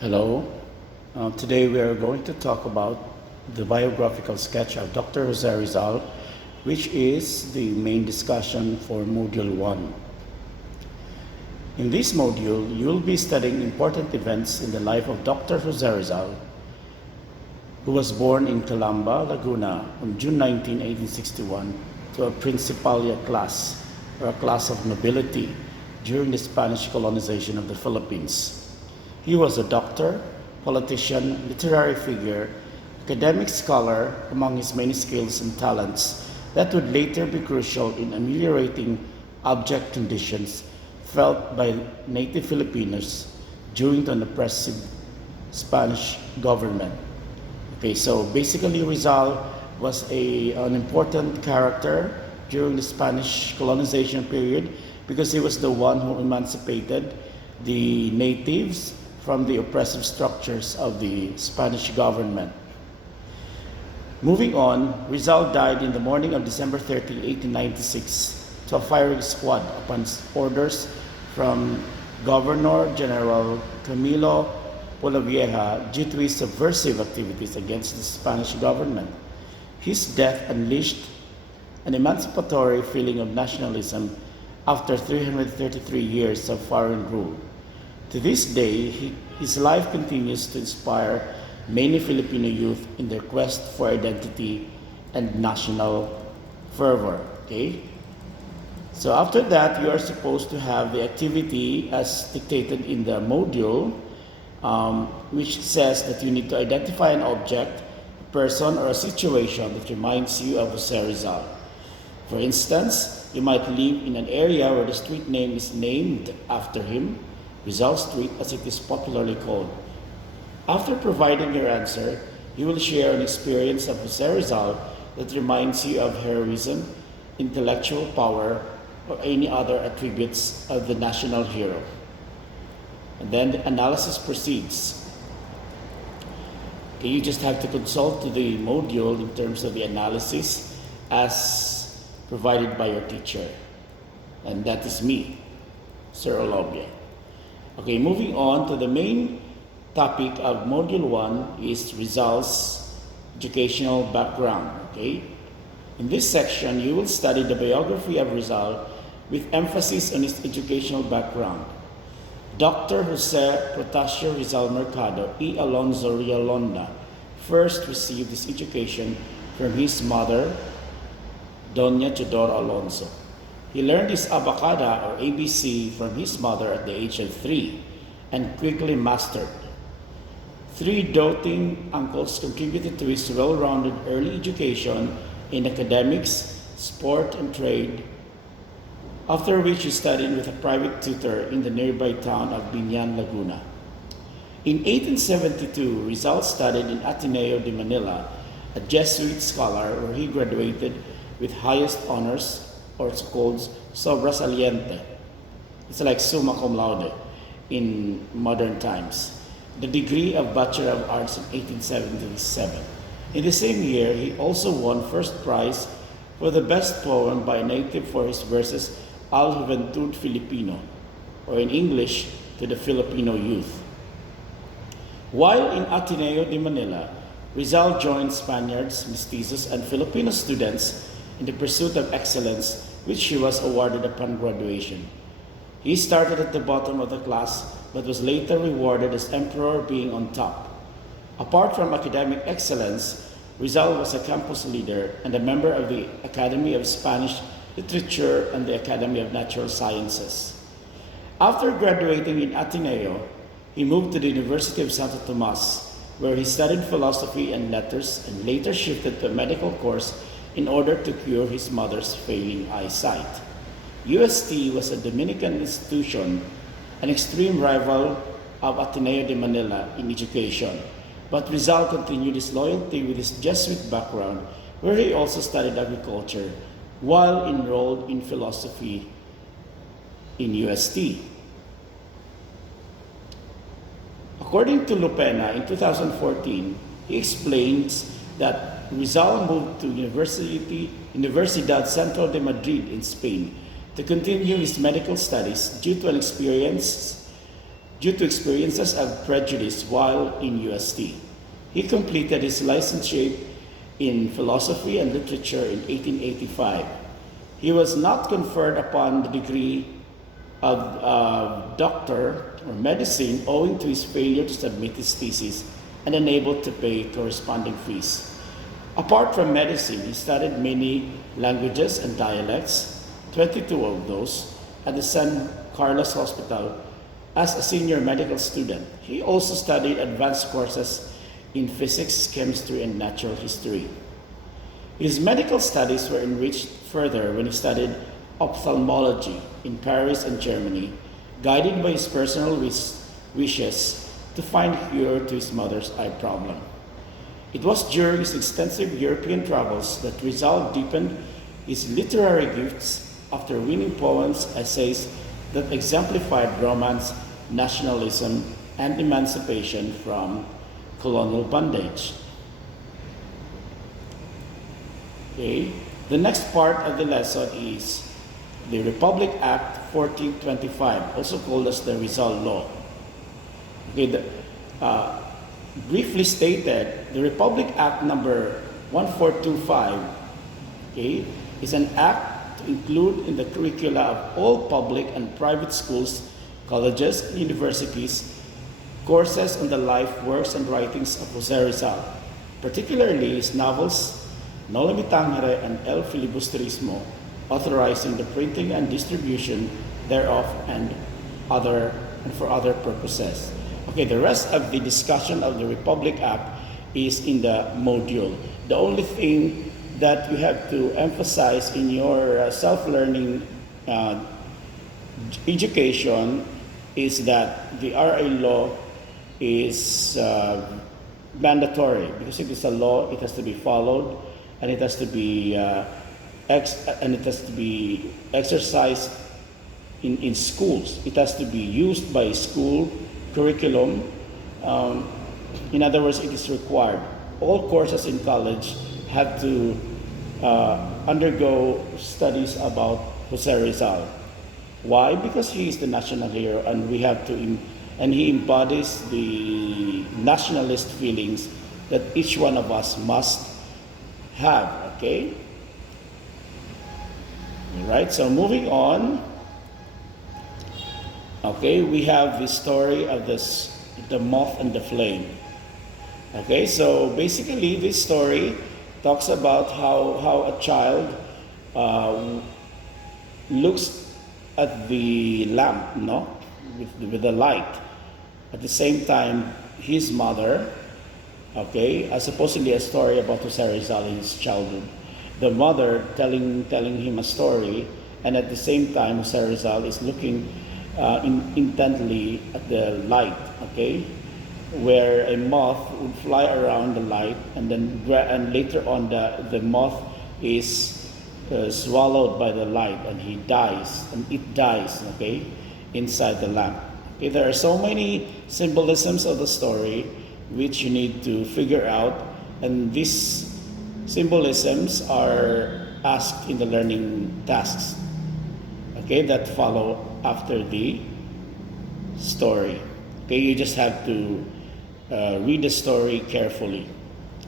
Hello. Today we are going to talk about the biographical sketch of Dr. Jose Rizal, which is the main discussion for Module 1. In this module, you will be studying important events in the life of Dr. Jose Rizal, who was born in Calamba, Laguna on June 19, 1861, to a principalia class, or a class of nobility, during the Spanish colonization of the Philippines. He was a doctor, politician, literary figure, academic scholar. Among his many skills and talents that would later be crucial in ameliorating abject conditions felt by native Filipinos during the oppressive Spanish government. Okay, so basically Rizal was an important character during the Spanish colonization period because he was the one who emancipated the natives from the oppressive structures of the Spanish government. Moving on, Rizal died in the morning of December 30, 1896, to a firing squad upon orders from Governor General Camilo Polavieja due to his subversive activities against the Spanish government. His death unleashed an emancipatory feeling of nationalism after 333 years of foreign rule. To this day, his life continues to inspire many Filipino youth in their quest for identity and national fervor. Okay? So after that, you are supposed to have the activity as dictated in the module, which says that you need to identify an object, a person, or a situation that reminds you of Jose Rizal. For instance, you might live in an area where the street name is named after him, Rizal Street as it is popularly called. After providing your answer, you will share an experience of Jose Rizal that reminds you of heroism, intellectual power, or any other attributes of the national hero. And then the analysis proceeds. Okay, you just have to consult to the module in terms of the analysis as provided by your teacher. And that is me, Sir Olobia. Okay, moving on to the main topic of Module 1 is Rizal's educational background. Okay? In this section, you will study the biography of Rizal with emphasis on his educational background. Dr. Jose Protasio Rizal Mercado y Alonzo Rialonda first received his education from his mother, Doña Teodora Alonzo. He learned his abacada or ABC from his mother at the age of 3 and quickly mastered. 3 doting uncles contributed to his well-rounded early education in academics, sport, and trade, after which he studied with a private tutor in the nearby town of Binyan, Laguna. In 1872, Rizal studied in Ateneo de Manila, a Jesuit scholar where he graduated with highest honors, or it's called sobresaliente. It's like summa cum laude in modern times. The degree of Bachelor of Arts in 1877. In the same year, he also won first prize for the best poem by a native for his verses Al Juventud Filipino, or in English, to the Filipino youth. While in Ateneo de Manila, Rizal joined Spaniards, mestizos, and Filipino students in the pursuit of excellence, which he was awarded upon graduation. He started at the bottom of the class, but was later rewarded as emperor, being on top. Apart from academic excellence, Rizal was a campus leader and a member of the Academy of Spanish Literature and the Academy of Natural Sciences. After graduating in Ateneo, he moved to the University of Santo Tomas, where he studied philosophy and letters and later shifted to a medical course in order to cure his mother's failing eyesight. UST was a Dominican institution, an extreme rival of Ateneo de Manila in education, but Rizal continued his loyalty with his Jesuit background, where he also studied agriculture while enrolled in philosophy in UST. According to Lupena, in 2014, he explains that Rizal moved to Universidad Central de Madrid in Spain to continue his medical studies due to an experience due to experiences of prejudice while in UST. He completed his licentiate in philosophy and literature in 1885. He was not conferred upon the degree of doctor or medicine owing to his failure to submit his thesis and unable to pay corresponding fees. Apart from medicine, he studied many languages and dialects, 22 of those, at the San Carlos Hospital as a senior medical student. He also studied advanced courses in physics, chemistry, and natural history. His medical studies were enriched further when he studied ophthalmology in Paris and Germany, guided by his personal wishes to find a cure to his mother's eye problem. It was during his extensive European travels that Rizal deepened his literary gifts after winning poems, essays that exemplified romance, nationalism, and emancipation from colonial bondage. Okay. The next part of the lesson is the Republic Act 1425, also called as the Rizal Law. Okay, briefly stated, the Republic Act number 1425, okay, is an act to include in the curricula of all public and private schools, colleges, and universities courses on the life, works, and writings of Jose Rizal, particularly his novels No Limitangere and El Filibusterismo, authorizing the printing and distribution thereof and for other purposes. Okay, the rest of the discussion of the Republic Act is in the module. The only thing that you have to emphasize in your self-learning education is that the RA law is mandatory because it is a law. It has to be followed, and it has to be exercised in schools. It has to be used by school curriculum. In other words, it is required. All courses in college have to undergo studies about Jose Rizal. Why? Because he is the national hero, and we have to, and he embodies the nationalist feelings that each one of us must have. Okay. All right. So moving on. Okay, we have the story of the moth and the flame. Okay, so basically this story talks about how a child looks at the lamp, no, with the light. At the same time, his mother, okay, supposedly a story about Jose Rizal in his childhood. The mother telling him a story, and at the same time, Jose Rizal is looking intently at the light, okay, where a moth would fly around the light, and then later on the moth is swallowed by the light, and he dies, and it dies, okay, inside the lamp. Okay, there are so many symbolisms of the story which you need to figure out, and these symbolisms are asked in the learning tasks, okay, that follow after the story. Okay, you just have to read the story carefully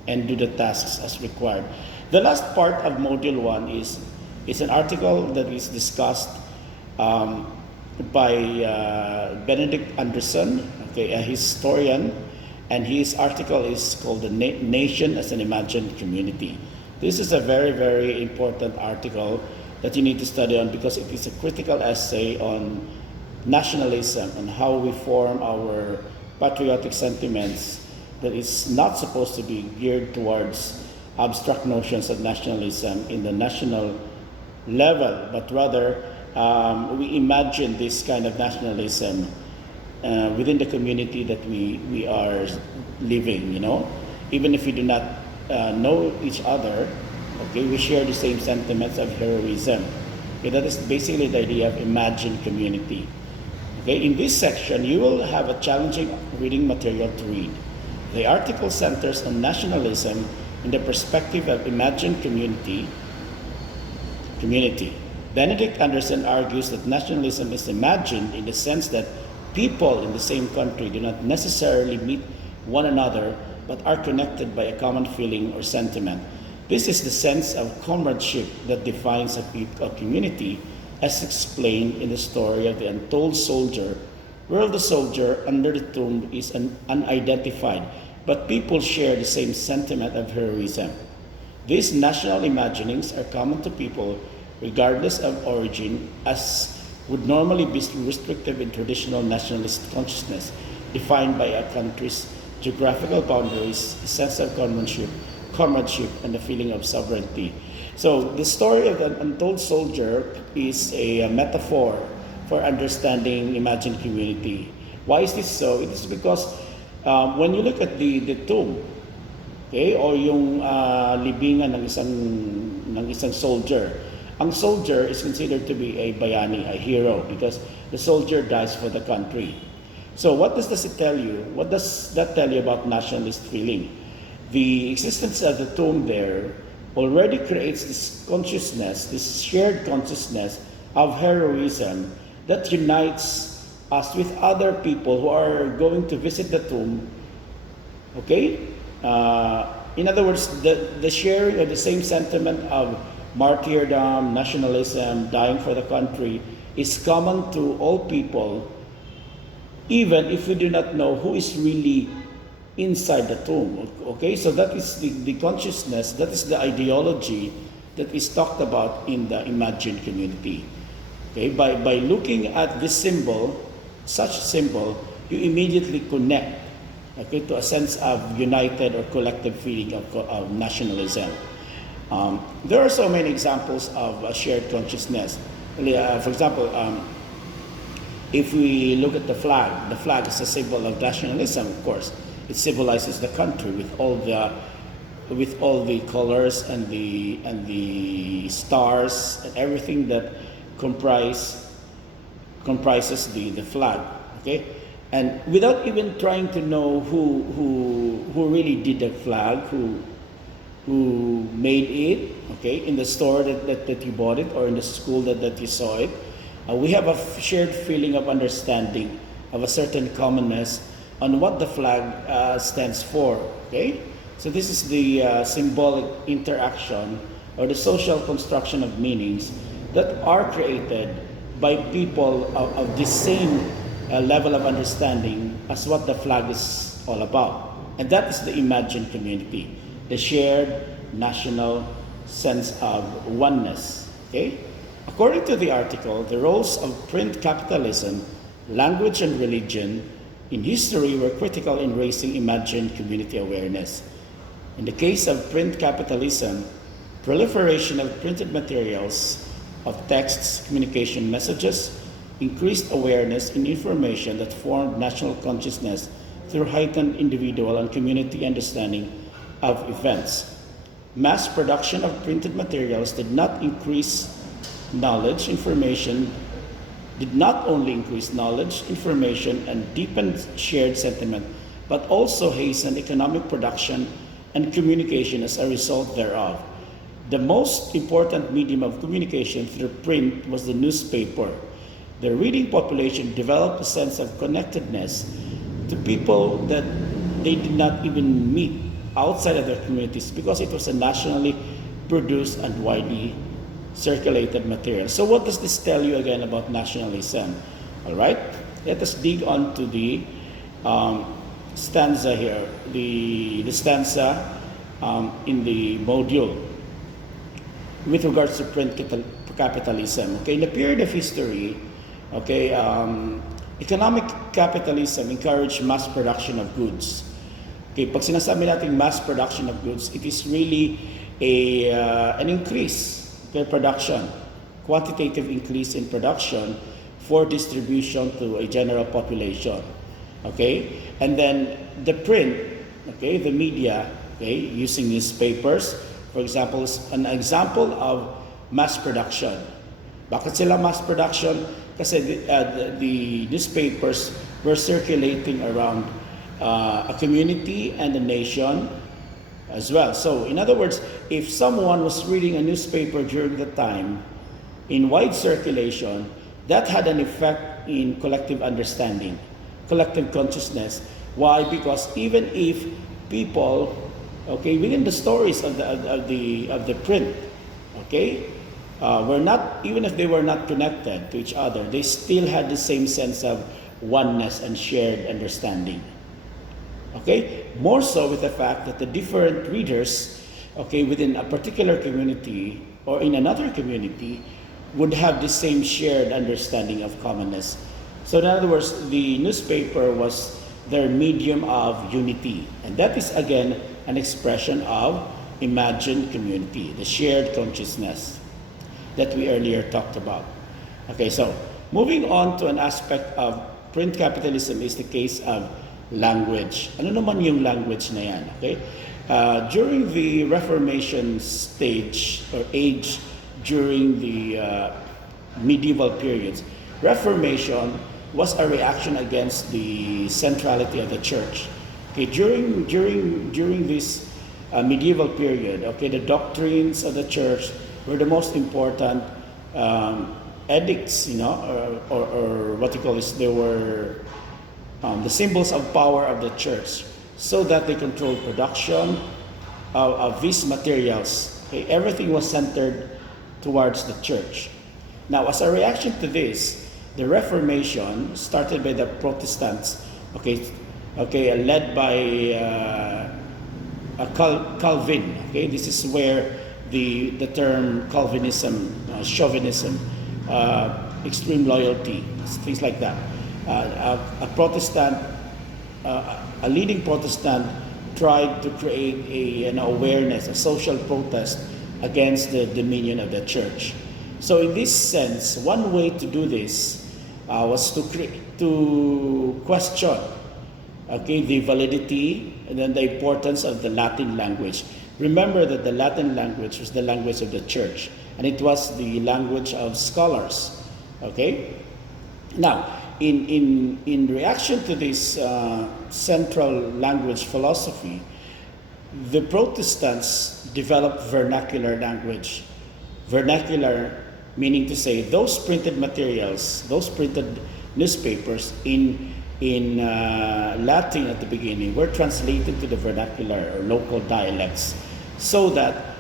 and do the tasks as required. The last part of Module 1 is an article that is discussed by Benedict Anderson, okay, a historian, and his article is called The Nation as an Imagined Community. This is a very, very important article that you need to study on because it is a critical essay on nationalism and how we form our patriotic sentiments that is not supposed to be geared towards abstract notions of nationalism in the national level, but rather we imagine this kind of nationalism within the community that we are living, you know. Even if we do not know each other, okay, we share the same sentiments of heroism. Okay, that is basically the idea of imagined community. Okay, in this section, you will have a challenging reading material to read. The article centers on nationalism in the perspective of imagined community. Benedict Anderson argues that nationalism is imagined in the sense that people in the same country do not necessarily meet one another but are connected by a common feeling or sentiment. This is the sense of comradeship that defines a community, as explained in the story of the untold soldier, where the soldier under the tomb is unidentified, but people share the same sentiment of heroism. These national imaginings are common to people regardless of origin, as would normally be restrictive in traditional nationalist consciousness, defined by a country's geographical boundaries, a sense of comradeship, and a feeling of sovereignty. So the story of the untold soldier is a metaphor for understanding imagined community. Why is this so? It is because when you look at the tomb, okay, o yung libingan ng isang soldier, ang soldier is considered to be a bayani, a hero, because the soldier dies for the country. So what does this tell you? What does that tell you about nationalist feeling? The existence of the tomb there already creates this consciousness, this shared consciousness of heroism that unites us with other people who are going to visit the tomb. Okay? In other words, the sharing of the same sentiment of martyrdom, nationalism, dying for the country is common to all people, even if we do not know who is really inside the tomb. Okay, so that is the consciousness, that is the ideology that is talked about in the imagined community. Okay, by looking at this symbol, such symbol, you immediately connect, okay, to a sense of united or collective feeling of nationalism. There are so many examples of shared consciousness. For example, if we look at the flag is a symbol of nationalism, of course. It symbolizes the country with all the colors and the stars and everything that comprises the flag. Okay, and without even trying to know who really did the flag, who made it, okay, in the store that you bought it or in the school that you saw it, we have a shared feeling of understanding, of a certain commonness on what the flag stands for. Okay, so this is the symbolic interaction or the social construction of meanings that are created by people of the same level of understanding as what the flag is all about. And that is the imagined community, the shared national sense of oneness. Okay? According to the article, the roles of print capitalism, language, and religion in history were critical in raising imagined community awareness. In the case of print capitalism, proliferation of printed materials, of texts, communication messages, increased awareness and information that formed national consciousness through heightened individual and community understanding of events. Mass production of printed materials did not only increase knowledge, information, and deepen shared sentiment, but also hasten economic production and communication as a result thereof. The most important medium of communication through print was the newspaper. The reading population developed a sense of connectedness to people that they did not even meet outside of their communities because it was a nationally produced and widely circulated material. So what does this tell you again about nationalism? All right, let us dig on to the stanza here, the stanza in the module with regards to print capitalism. Okay, in the period of history, okay, economic capitalism encouraged mass production of goods. Okay, pag sinasabi natin mass production of goods, it is really an increase in production, quantitative increase in production for distribution to a general population. Okay, and then the print, okay, the media, okay, using newspapers, for example, is an example of mass production. Bakit sila mass production? Kasi the newspapers were circulating around a community and a nation as well. So, in other words, if someone was reading a newspaper during the time in wide circulation, that had an effect in collective understanding, collective consciousness. Why? Because even if people, okay, within the stories of the print, okay, were not, even if they were not connected to each other, they still had the same sense of oneness and shared understanding. Okay, more so with the fact that the different readers, okay, within a particular community or in another community would have the same shared understanding of commonness. So in other words, the newspaper was their medium of unity. And that is again an expression of imagined community, the shared consciousness that we earlier talked about. Okay, so moving on to an aspect of print capitalism is the case of language. Ano naman yung language na yan? Okay? During the Reformation stage or age, during the medieval periods, Reformation was a reaction against the centrality of the church. Okay, during this medieval period, okay, the doctrines of the church were the most important edicts, you know, or what you call this. They were the symbols of power of the church, so that they controlled production of these materials. Okay, everything was centered towards the church. Now, as a reaction to this, the Reformation started by the Protestants, okay, led by Calvin. Okay, this is where the term Calvinism, chauvinism, extreme loyalty, things like that. A Protestant, a leading Protestant, tried to create an awareness, a social protest against the dominion of the church. So in this sense, one way to do this was to question, okay, the validity and then the importance of the Latin language. Remember that the Latin language was the language of the church, and it was the language of scholars. Okay? Now, in reaction to this central language philosophy, the Protestants developed vernacular language. Vernacular meaning to say those printed materials, those printed newspapers in Latin at the beginning were translated to the vernacular or local dialects, so that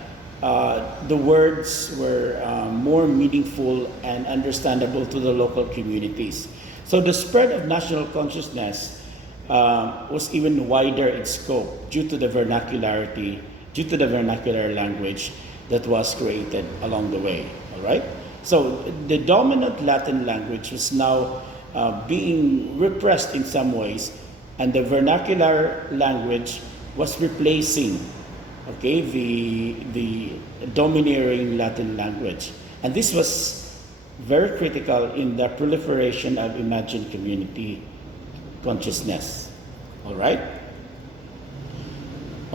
the words were more meaningful and understandable to the local communities. So the spread of national consciousness was even wider in scope due to the vernacularity, due to the vernacular language that was created along the way. All right. So the dominant Latin language was now being repressed in some ways, and the vernacular language was replacing, okay, the domineering Latin language. And this was very critical in the proliferation of imagined community consciousness. All right?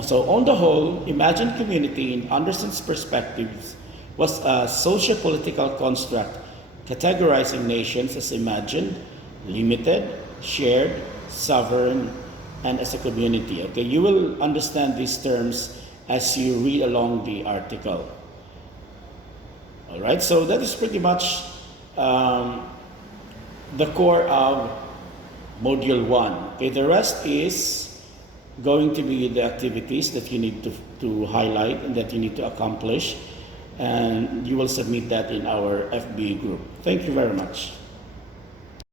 So on the whole, imagined community in Anderson's perspectives was a socio-political construct categorizing nations as imagined, limited, shared, sovereign, and as a community. Okay, you will understand these terms as you read along the article. All right, so that is pretty much the core of Module 1. Okay, the rest is going to be the activities that you need to highlight and that you need to accomplish, and you will submit that in our FB group. Thank you very much.